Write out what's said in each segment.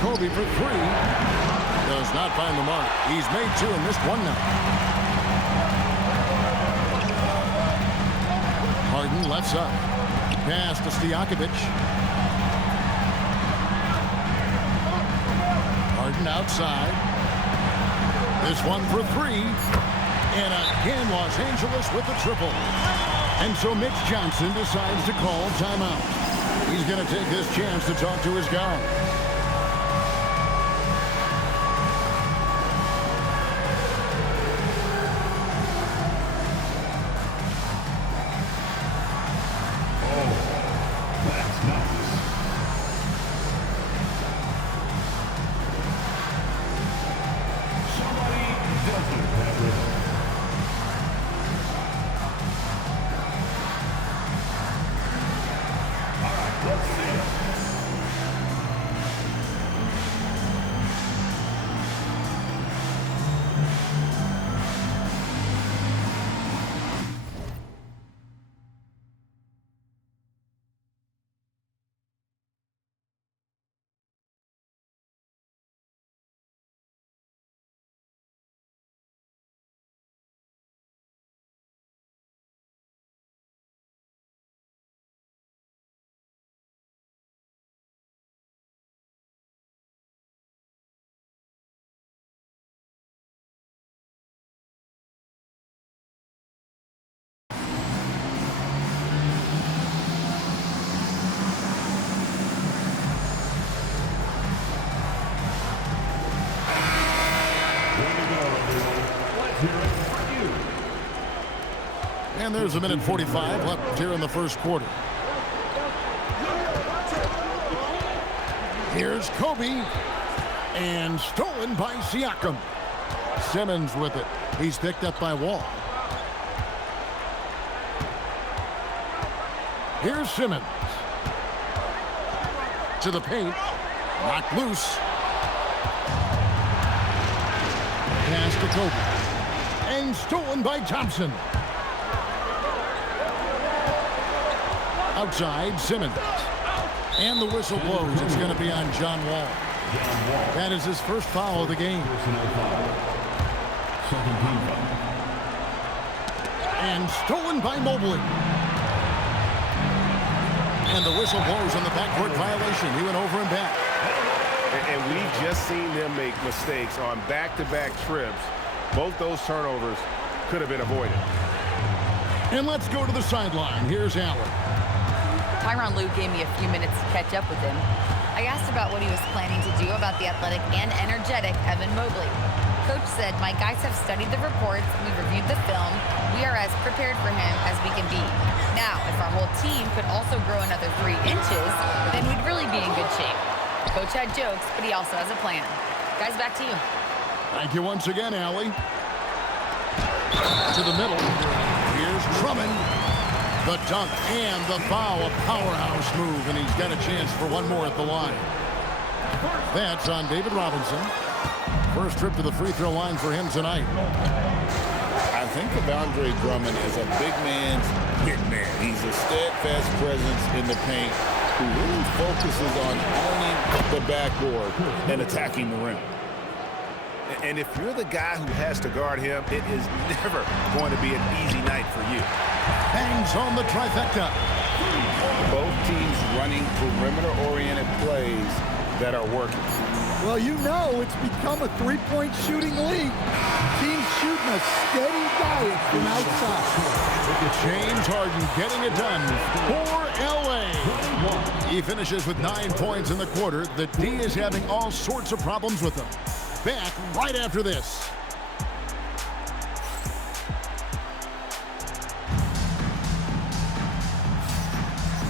Kobe for three. Does not find the mark. He's made two and missed one now. Harden left side. Pass to Stojakovic. Harden outside. This one for three. And again, Los Angeles with the triple. And so Mitch Johnson decides to call timeout. He's going to take this chance to talk to his guard. And there's a minute 45 left here in the first quarter. Here's Kobe. And stolen by Siakam. Simmons with it. He's picked up by Wall. Here's Simmons. To the paint. Knocked loose. Pass to Kobe. And stolen by Thompson. Outside, Simmons. And the whistle blows. It's going to be on John Wall. That is his first foul of the game. And stolen by Mobley. And the whistle blows on the backcourt violation. He went over and back. And we've just seen them make mistakes on back-to-back trips. Both those turnovers could have been avoided. And let's go to the sideline. Here's Allen. Tyronn Lue gave me a few minutes to catch up with him. I asked about what he was planning to do about the athletic and energetic Evan Mobley. Coach said, my guys have studied the reports, we've reviewed the film, we are as prepared for him as we can be. Now, if our whole team could also grow another 3 inches, then we'd really be in good shape. Coach had jokes, but he also has a plan. Guys, back to you. Thank you once again, Allie. To the middle. Here's Drummond. The dunk and the foul, a powerhouse move, and he's got a chance for one more at the line. That's on David Robinson. First trip to the free throw line for him tonight. I think of Andre Drummond as a big man's hit man. He's a steadfast presence in the paint who really focuses on owning the backboard and attacking the rim. And if you're the guy who has to guard him, it is never going to be an easy night for you. Hangs on the trifecta. Both teams running perimeter-oriented plays that are working. Well, you know it's become a three-point shooting league. Teams shooting a steady diet from outside. James Harden getting it done for L.A. He finishes with 9 points in the quarter. The D is having all sorts of problems with him. Back right after this.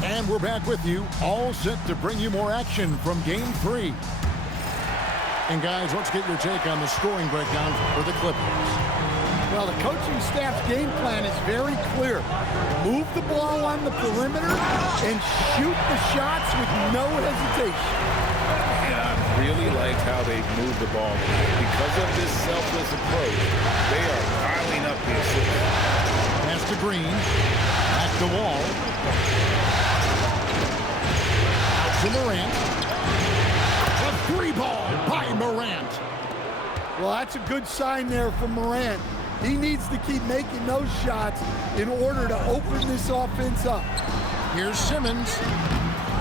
And we're back with you, all set to bring you more action from Game 3. And guys, let's get your take on the scoring breakdown for the Clippers. Well, the coaching staff's game plan is very clear. Move the ball on the perimeter and shoot the shots with no hesitation. Yeah, I really like how they've moved the ball. Because of this selfless approach, they are piling up the assists. Pass to Green. Back to Wall. Out to Morant. The Three ball by Morant. Well, that's a good sign there from Morant. He needs to keep making those shots in order to open this offense up. Here's Simmons.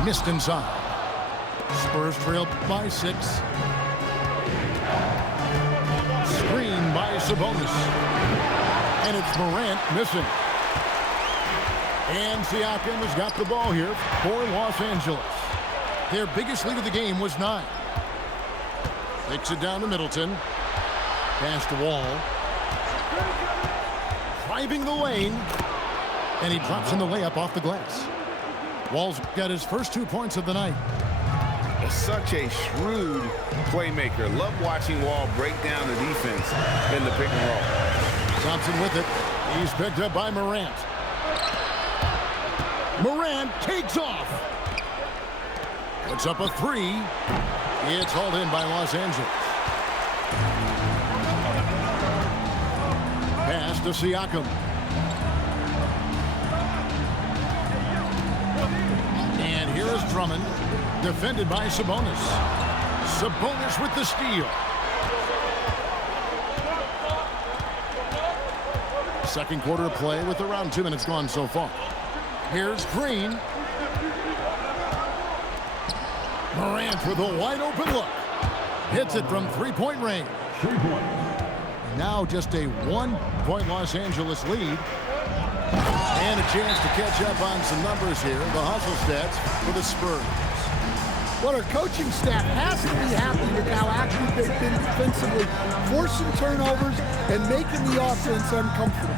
Missed inside. Spurs trail by 6. Screen by Sabonis. And it's Morant missing. And Siakam has got the ball here for Los Angeles. Their biggest lead of the game was 9. Takes it down to Middleton. Past the Wall. Driving the lane. And he drops in the layup off the glass. Wall's got his first 2 points of the night. Such a shrewd playmaker. Love watching Wall break down the defense in the pick and roll. Thompson with it. He's picked up by Morant. Morant takes off. Puts up a 3. It's hauled in by Los Angeles. Pass to Siakam. And here is Drummond. Defended by Sabonis. Sabonis with the steal. Second quarter of play with around 2 minutes gone so far. Here's Green. Morant with a wide open look. Hits it from 3-point range. Now just a 1-point Los Angeles lead. And a chance to catch up on some numbers here. The hustle stats for the Spurs. Well, our coaching staff has to be happy with how active they've been defensively, forcing turnovers and making the offense uncomfortable.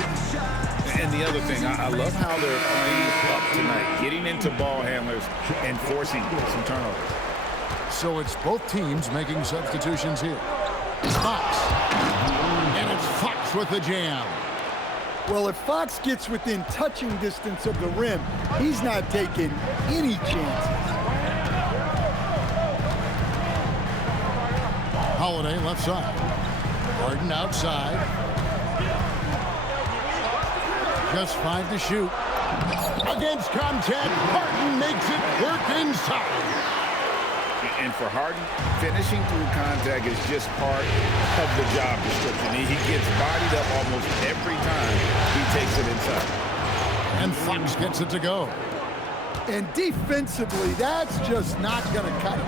And the other thing, I love how they're playing up tonight, getting into ball handlers and forcing some turnovers. So it's both teams making substitutions here. Fox. And it's Fox with the jam. Well, if Fox gets within touching distance of the rim, he's not taking any chances. Holiday left side. Harden outside. Just 5 to shoot. Against contact, Harden makes it work inside. And for Harden, finishing through contact is just part of the job description. He gets bodied up almost every time he takes it inside. And Fox gets it to go. And defensively, that's just not going to cut it.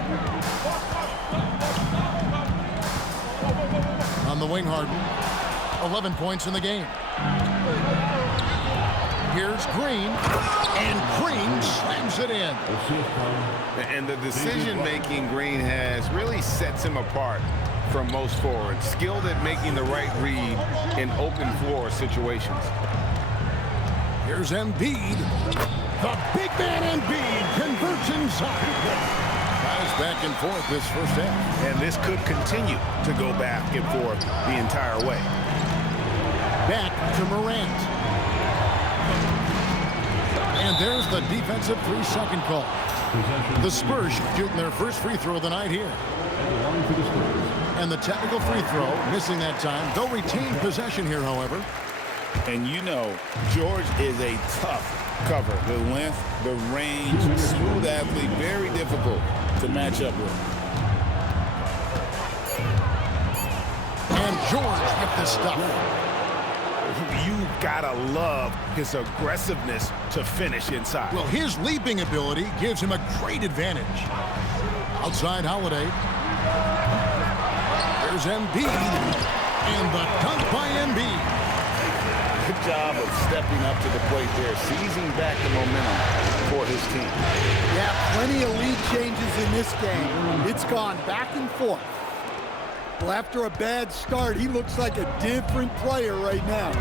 On the wing, Harden. 11 points in the game. Here's Green. And Green slams it in. And the decision-making Green has really sets him apart from most forwards. Skilled at making the right read in open floor situations. Here's Embiid. The big man Embiid converts inside. Guys back and forth this first half. And this could continue to go back and forth the entire way. Back to Morant. And there's the defensive 3-second call. The Spurs shooting their first free throw of the night here. And the technical free throw, missing that time. They'll retain possession here, however. And you know, George is a tough cover. The length, the range, smooth athlete, very difficult to match up with. And George with the stuff. You gotta love his aggressiveness to finish inside. Well, his leaping ability gives him a great advantage. Outside Holiday. There's Embiid. And the dunk by Embiid. Good job of stepping up to the plate there, seizing back the momentum for his team. Yeah, plenty of lead changes in this game. It's gone back and forth. Well, after a bad start, he looks like a different player right now.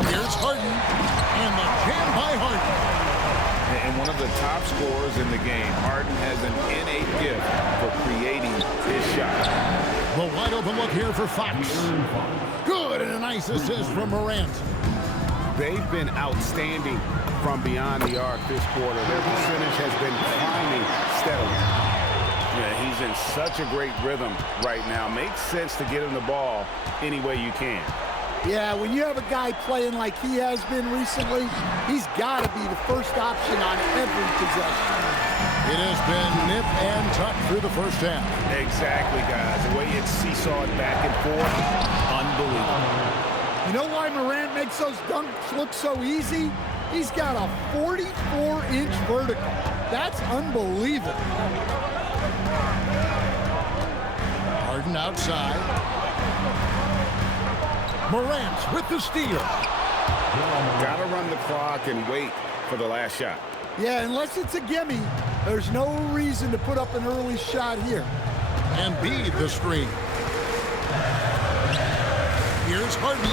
Here's Harden, and the jam by Harden. And one of the top scorers in the game, Harden has an innate gift for creating his shot. The wide open look here for Fox. Good, and a nice assist from Morant. They've been outstanding from beyond the arc this quarter. Their percentage has been climbing steadily. Yeah, he's in such a great rhythm right now. Makes sense to get him the ball any way you can. Yeah, when you have a guy playing like he has been recently, he's got to be the first option on every possession. It has been nip and tuck through the first half. Exactly, guys. The way it's seesawed back and forth, unbelievable. You know why Morant makes those dunks look so easy? He's got a 44-inch vertical. That's unbelievable. Harden outside. Morant with the steal. Got to run the clock and wait for the last shot. Yeah, unless it's a gimme, there's no reason to put up an early shot here. Embiid the screen. Here's Harden.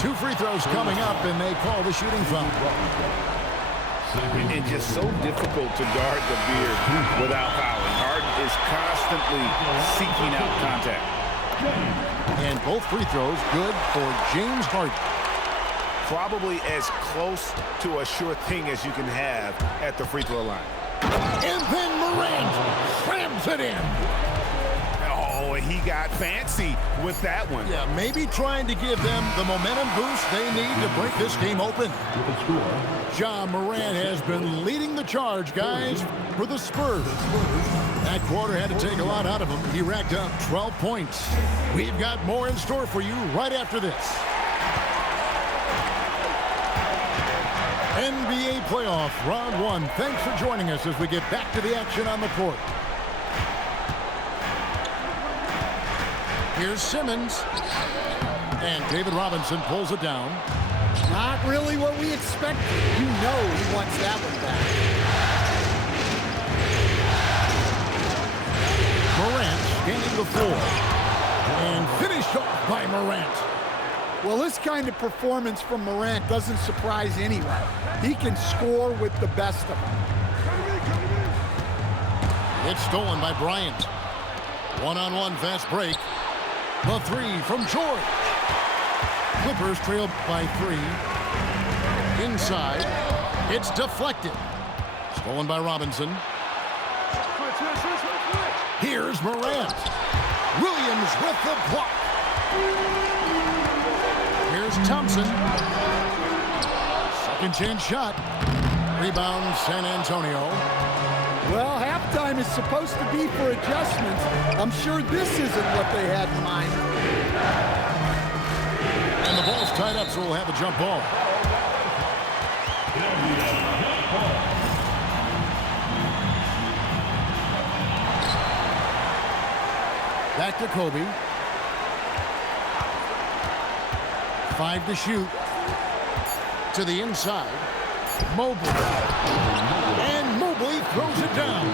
2 free throws coming up, and they call the shooting foul. And just so difficult to guard the beard without fouling. Harden is constantly seeking out contact. And both free throws good for James Harden. Probably as close to a sure thing as you can have at the free throw line. And then Morant slams it in. Oh, he got fancy with that one. Yeah, maybe trying to give them the momentum boost they need to break this game open. Ja Morant has been leading the charge, guys, for the Spurs. That quarter had to take a lot out of him. He racked up 12 points. We've got more in store for you right after this. NBA playoff round 1. Thanks for joining us as we get back to the action on the court. Here's Simmons. And David Robinson pulls it down. Not really what we expected. You know he wants that one back. Morant gaining the floor. And finished off by Morant. Well, this kind of performance from Morant doesn't surprise anyone. He can score with the best of them. It's stolen by Bryant. One-on-one fast break. The 3 from George. Clippers trail by 3. Inside. It's deflected. Stolen by Robinson. Here's Morant. Williams with the block. Here's Thompson. Second chance shot. Rebound San Antonio. Well, halftime is supposed to be for adjustments. I'm sure this isn't what they had in mind. And the ball's tied up, so we'll have a jump ball. Back to Kobe. 5 to shoot. To the inside. Mobley. And Mobley throws it down.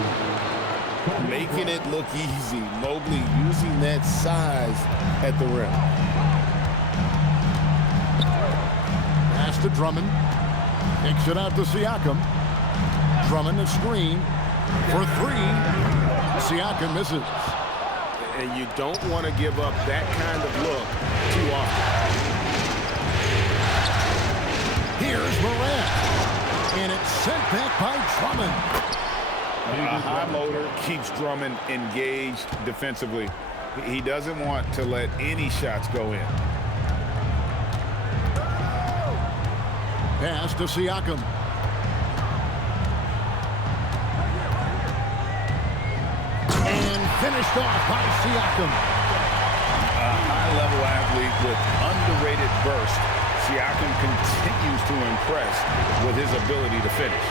Making it look easy. Mobley using that size at the rim. Pass to Drummond. Takes it out to Siakam. Drummond a screen for 3. Siakam misses. And you don't want to give up that kind of look too often. Here's Morant. And it's sent back by Drummond. A high motor keeps Drummond engaged defensively. He doesn't want to let any shots go in. Pass to Siakam. And finished off by Siakam. A high-level athlete with underrated burst. Siakam continues to impress with his ability to finish.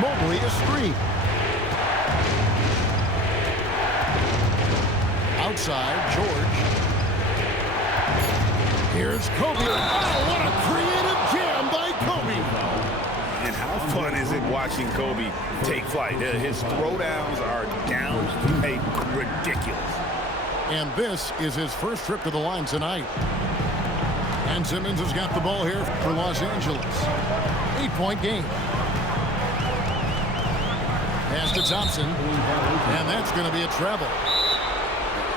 Mobley a screen. Outside, George. Here's Kobe. Oh, what a creative jam by Kobe. And how fun is it watching Kobe take flight? His throwdowns are downright ridiculous. And this is his first trip to the line tonight. And Simmons has got the ball here for Los Angeles. 8-point game. Pass to Thompson. And that's going to be a treble.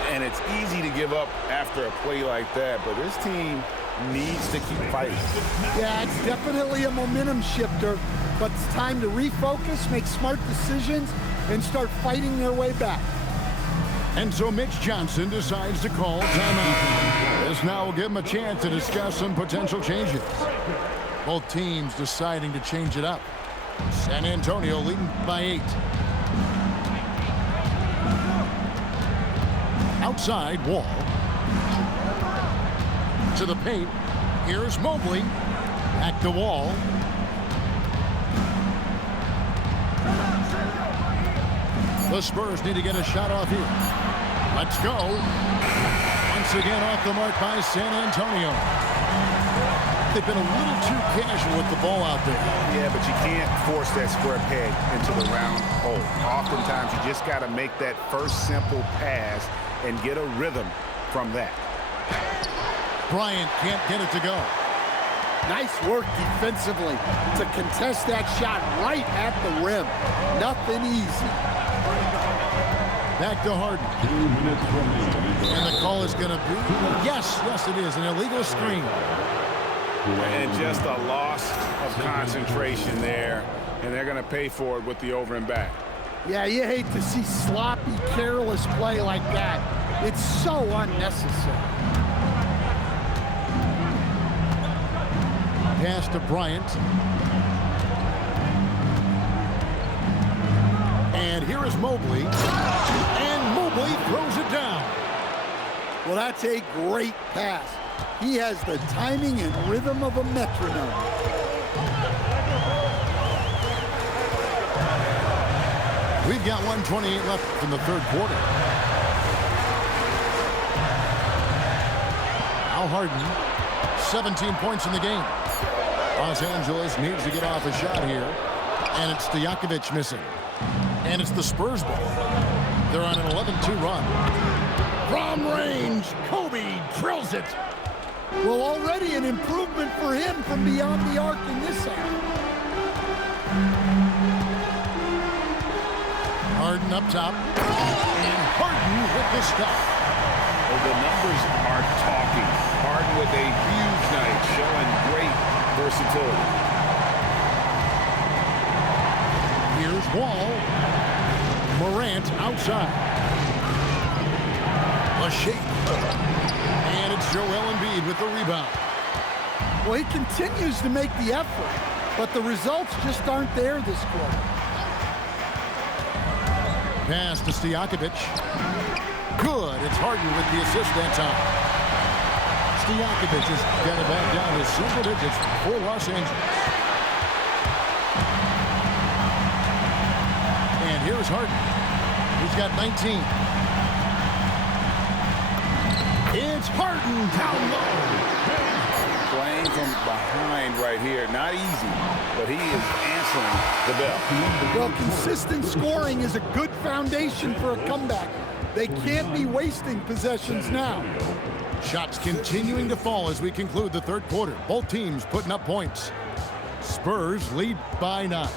And it's easy to give up after a play like that, but this team needs to keep fighting. Yeah, it's definitely a momentum shifter, but it's time to refocus, make smart decisions, and start fighting their way back. And so Mitch Johnson decides to call timeout. This now will give him a chance to discuss some potential changes. Both teams deciding to change it up. San Antonio leading by 8. Outside, Wall. To the paint. Here's Mobley. Back to Wall. The Spurs need to get a shot off here. Let's go. Once again off the mark by San Antonio. They've been a little too casual with the ball out there. Yeah, but you can't force that square peg into the round hole. Oftentimes, you just got to make that first simple pass and get a rhythm from that. Bryant can't get it to go. Nice work defensively to contest that shot right at the rim. Nothing easy. Back to Harden. And the call is going to be, yes, it is, an illegal screen. And just a loss of concentration there, and they're going to pay for it with the over and back. Yeah, you hate to see sloppy, careless play like that. It's so unnecessary. Pass to Bryant. And here is Mobley. And Mobley throws it down. Well, that's a great pass. He has the timing and rhythm of a metronome. We've got 1:28 left in the third quarter. Al Harden, 17 points in the game. Los Angeles needs to get off a shot here. And it's Stojakovic missing. And it's the Spurs ball. They're on an 11-2 run. From range, Kobe drills it. Well, already an improvement for him from beyond the arc in this half. Harden up top. And Harden with the stop. Well, the numbers are talking. Harden with a huge night, showing great versatility. Here's Wall. Morant outside. A shake. And it's Joel Embiid with the rebound. Well, he continues to make the effort, but the results just aren't there this quarter. Pass to Stojakovic. Good. It's Harden with the assist that time. Stojakovic has got it back down to single digits for Los Angeles. And here's Harden. He's got 19. It's Harden down low. Playing from behind right here. Not easy, but he is answering the bell. Well, consistent scoring is a good foundation for a comeback. They can't be wasting possessions now. Shots continuing to fall as we conclude the third quarter. Both teams putting up points. Spurs lead by 9.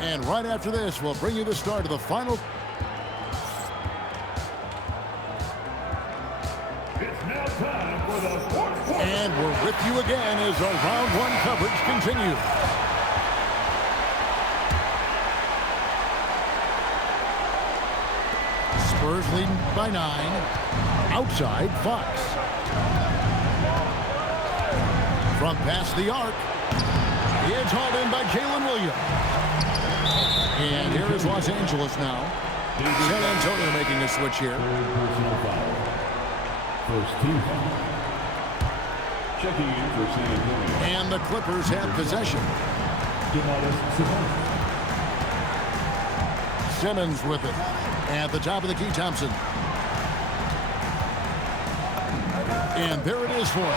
And right after this, we'll bring you the start of the final. And we're with you again as our round 1 coverage continues. Spurs leading by 9. Outside, Fox. From past the arc. It's hauled in by Jalen Williams. And here is Los Angeles now. San Antonio making a switch here. First team foul. Checking in for San Antonio. And the Clippers have possession. Simmons with it. At the top of the key, Thompson. And there it is for him.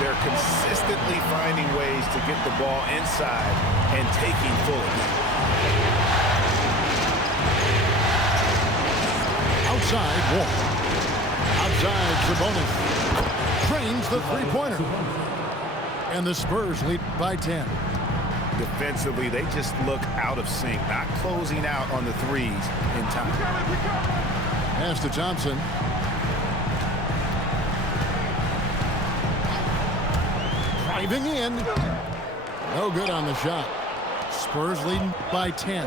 They're consistently finding ways to get the ball inside and taking full. Outside, Wall. Outside, Sabonis. Trains the three-pointer. And the Spurs lead by 10. Defensively, they just look out of sync, not closing out on the threes in time. Pass to Thompson. Driving in. No good on the shot. Spurs leading by 10.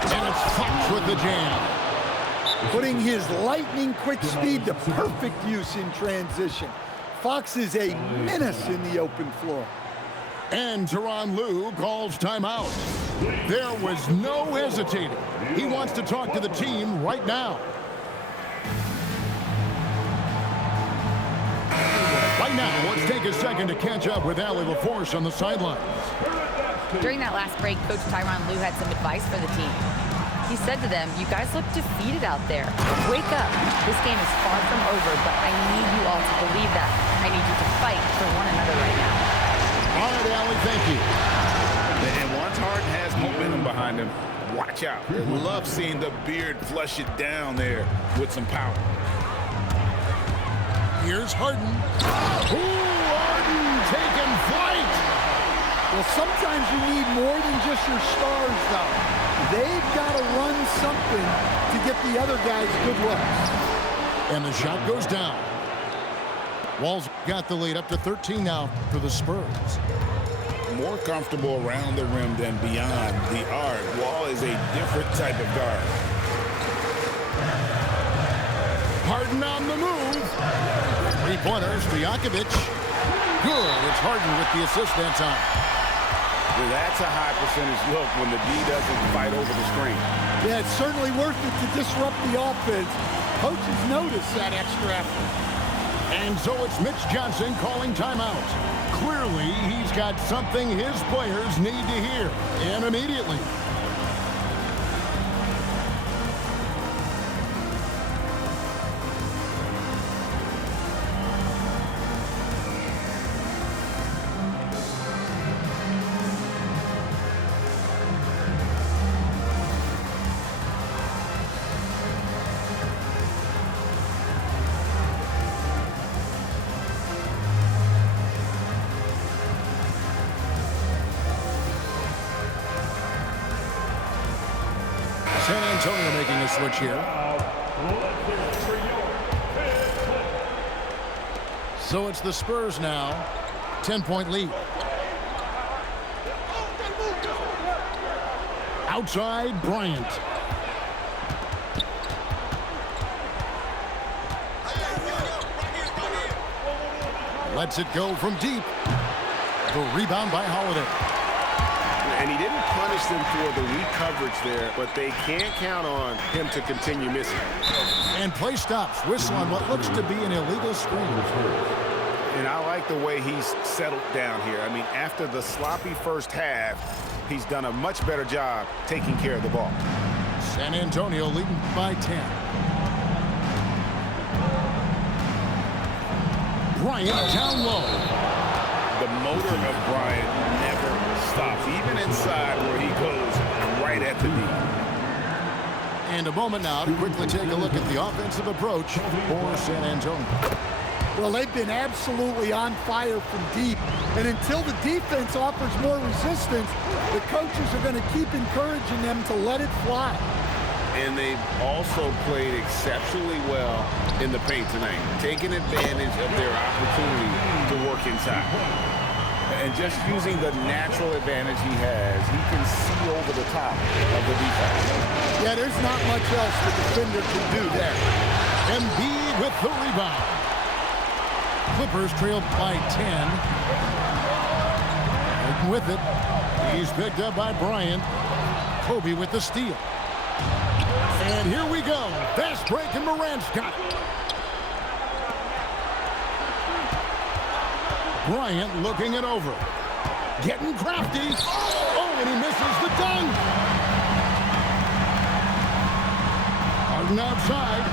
And it's Fox with the jam. Putting his lightning-quick speed to perfect use in transition. Fox is a menace in the open floor. And Tyronn Lue calls timeout. There was no hesitating. He wants to talk to the team right now. Right now, let's take a second to catch up with Allie LaForce on the sidelines. During that last break, Coach Tyronn Lue had some advice for the team. He said to them, "You guys look defeated out there. Wake up. This game is far from over, but I need you all to believe that. I need you to fight for one another right now." All right, Allie, thank you. And once Harden has momentum behind him, watch out. I love seeing the beard flush it down there with some power. Here's Harden. Ooh, Harden taking flight. Well, sometimes you need more than just your stars, though. They've got to run something to get the other guys good looks. And the shot goes down. Wall's got the lead up to 13 now for the Spurs. More comfortable around the rim than beyond the arc. Wall is a different type of guard. Harden on the move. Three-pointers, Stojakovic. Good. It's Harden with the assist that time. Well, that's a high percentage look when the D doesn't fight over the screen. Yeah, it's certainly worth it to disrupt the offense. Coaches notice that extra effort. And so it's Mitch Johnson calling timeout. Clearly, he's got something his players need to hear, and immediately. San Antonio making a switch here. So it's the Spurs now. 10-point lead. Outside, Bryant. Lets it go from deep. The rebound by Holiday. And he didn't punish them for the weak coverage there, but they can't count on him to continue missing. And play stops. Whistle on what looks to be an illegal screen. And I like the way he's settled down here. I mean, after the sloppy first half, he's done a much better job taking care of the ball. San Antonio leading by 10. Bryant down low. The motor of Bryant never stops, even inside where he goes right at the knee. And a moment now to quickly take a look at the offensive approach for San Antonio. Well, they've been absolutely on fire from deep. And until the defense offers more resistance, the coaches are going to keep encouraging them to let it fly. And they've also played exceptionally well in the paint tonight, taking advantage of their opportunity to work inside. And just using the natural advantage he has, he can see over the top of the defense. Yeah, there's not much else the defender can do there. Embiid with the rebound. Clippers trail by 10. Working with it. He's picked up by Bryant. Kobe with the steal. And here we go. Fast break, and Morant's got it. Bryant looking it over. Getting crafty. Oh, and he misses the dunk. Harden outside.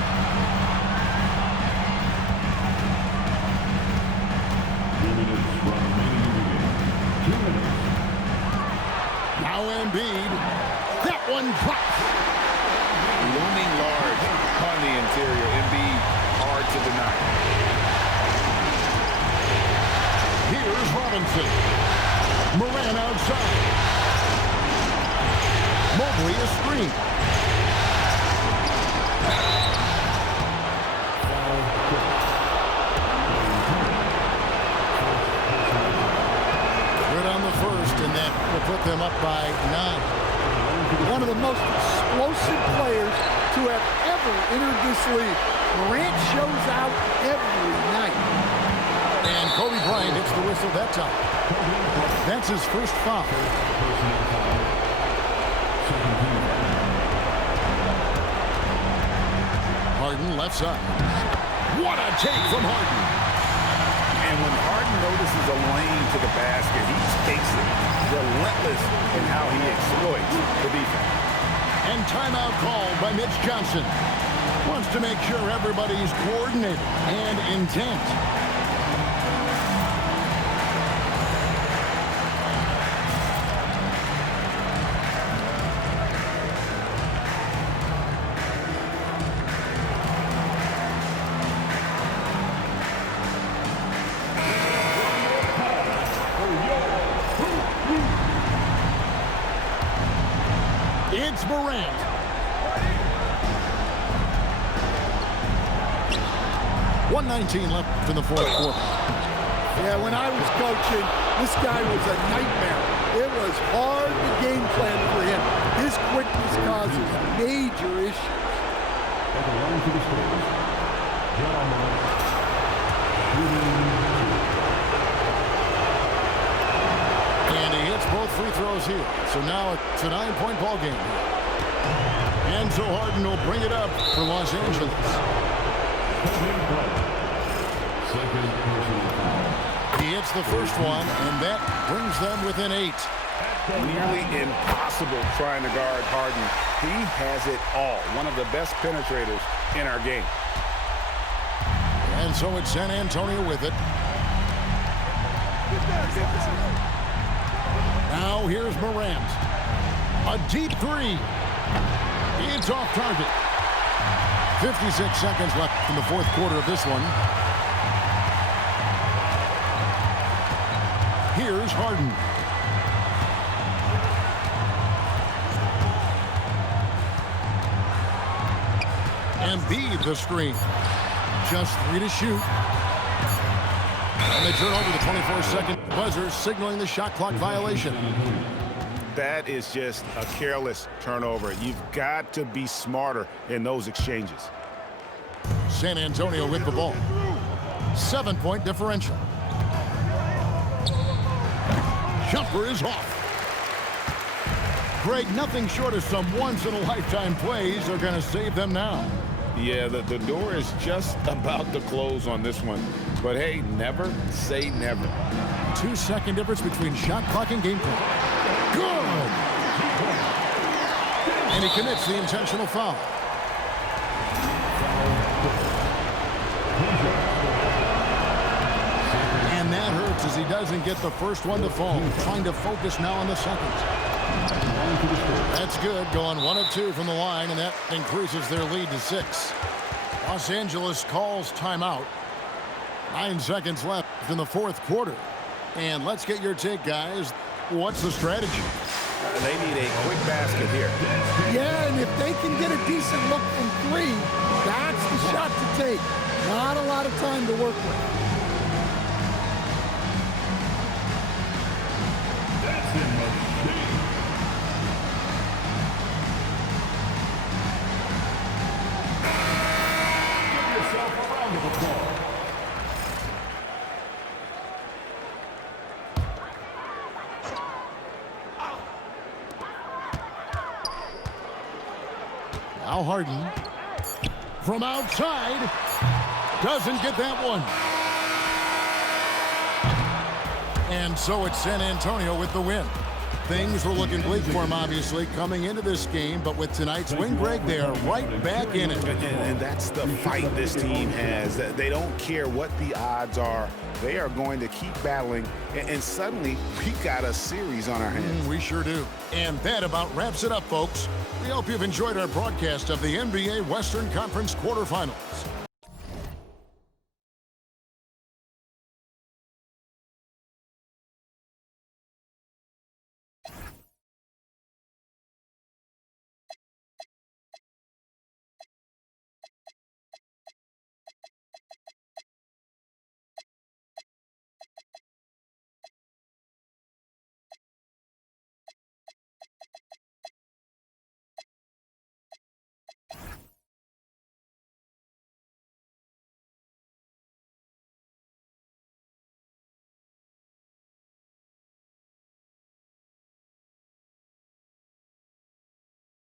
Now Embiid. That one drops. Looming large on the interior. Embiid hard to deny. Here's Robinson. Morant outside. Mobley a screen. Good on the first, and that will put them up by 9. One of the most explosive players to have ever entered this league. Morant shows out every night. And Kobe Bryant hits the whistle that time. That's his first foul. Harden left side. What a take from Harden. And when Harden notices a lane to the basket, he takes it. Relentless in how he exploits the defense. And timeout called by Mitch Johnson. Wants to make sure everybody's coordinated and intent. It's Morant. .119 left in the fourth quarter. Yeah, when I was coaching, this guy was a nightmare. It was hard to game plan for him. His quickness causes major issues. At the line for the Spurs, John Morant. And he hits both free throws here. So now it's a 9-point ball game. And so Harden will bring it up for Los Angeles. Second personal foul. He hits the first one, and that brings them within 8. Nearly impossible trying to guard Harden. He has it all. One of the best penetrators in our game. And so it's San Antonio with it. Now here's Morant. A deep three. It's off target. 56 seconds left in the fourth quarter of this one. Here's Harden. Embiid the screen. Just 3 to shoot. And they turn over the 24-second buzzer, signaling the shot clock violation. That is just a careless turnover. You've got to be smarter in those exchanges. San Antonio with the ball. 7-point differential. Jumper is off. Greg, nothing short of some once-in-a-lifetime plays are going to save them now. Yeah, the door is just about to close on this one. But hey, never say never. 2-second difference between shot clock and game clock. Good! And he commits the intentional foul. And that hurts as he doesn't get the first one to fall. Trying to focus now on the second. That's good, going 1 of 2 from the line, and that increases their lead to 6. Los Angeles calls timeout. 9 seconds left in the fourth quarter. And let's get your take, guys. What's the strategy? They need a quick basket here. Yeah, and if they can get a decent look from 3, that's the shot to take. Not a lot of time to work with. That's in the shade. Give yourself a round of applause. Now Harden from outside doesn't get that one. And so it's San Antonio with the win. Things were looking bleak for him, obviously, coming into this game, but with tonight's win, Greg, they are right back in it. And that's the fight this team has. They don't care what the odds are. They are going to keep battling, and suddenly we got a series on our hands. We sure do. And that about wraps it up, folks. We hope you've enjoyed our broadcast of the NBA Western Conference quarterfinals.